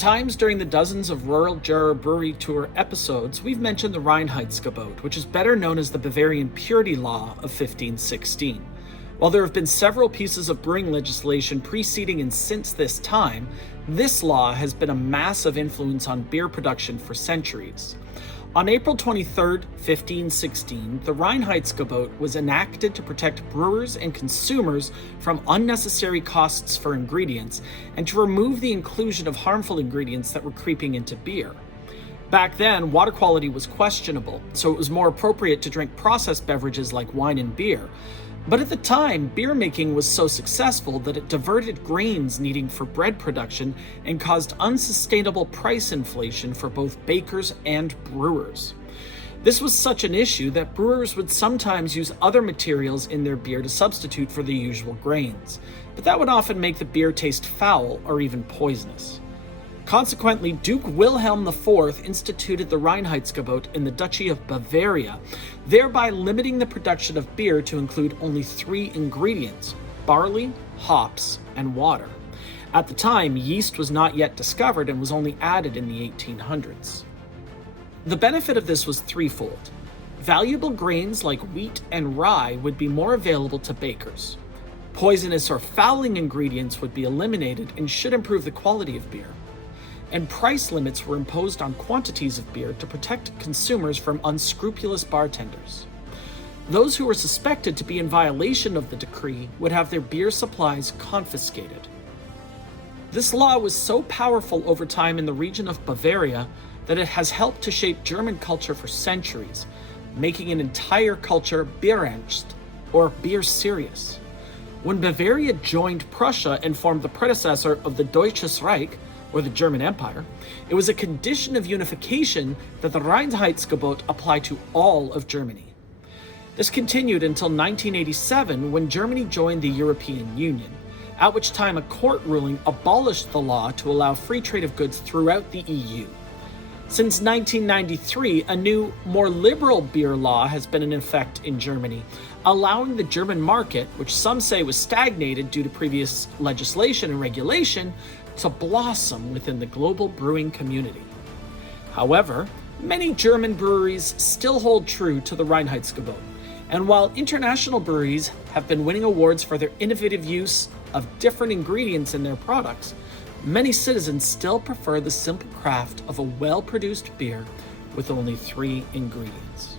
times during the dozens of Rural Juror Brewery Tour episodes, we've mentioned the Reinheitsgebot, which is better known as the Bavarian Purity Law of 1516. While there have been several pieces of brewing legislation preceding and since this time, this law has been a massive influence on beer production for centuries. On April 23, 1516, the Reinheitsgebot was enacted to protect brewers and consumers from unnecessary costs for ingredients and to remove the inclusion of harmful ingredients that were creeping into beer. Back then, water quality was questionable, so it was more appropriate to drink processed beverages like wine and beer. But at the time, beer making was so successful that it diverted grains needed for bread production and caused unsustainable price inflation for both bakers and brewers. This was such an issue that brewers would sometimes use other materials in their beer to substitute for the usual grains, but that would often make the beer taste foul or even poisonous. Consequently, Duke Wilhelm IV instituted the Reinheitsgebot in the Duchy of Bavaria, thereby limiting the production of beer to include only 3 ingredients: barley, hops, and water. At the time, yeast was not yet discovered and was only added in the 1800s. The benefit of this was threefold. Valuable grains like wheat and rye would be more available to bakers. Poisonous or fouling ingredients would be eliminated and should improve the quality of beer. And price limits were imposed on quantities of beer to protect consumers from unscrupulous bartenders. Those who were suspected to be in violation of the decree would have their beer supplies confiscated. This law was so powerful over time in the region of Bavaria that it has helped to shape German culture for centuries, making an entire culture bierernst, or beer serious. When Bavaria joined Prussia and formed the predecessor of the Deutsches Reich, or the German Empire, it was a condition of unification that the Reinheitsgebot applied to all of Germany. This continued until 1987, when Germany joined the European Union, at which time a court ruling abolished the law to allow free trade of goods throughout the EU. Since 1993, a new, more liberal beer law has been in effect in Germany, allowing the German market, which some say was stagnated due to previous legislation and regulation, to blossom within the global brewing community. However, many German breweries still hold true to the Reinheitsgebot, and while international breweries have been winning awards for their innovative use of different ingredients in their products, many citizens still prefer the simple craft of a well-produced beer with only 3 ingredients.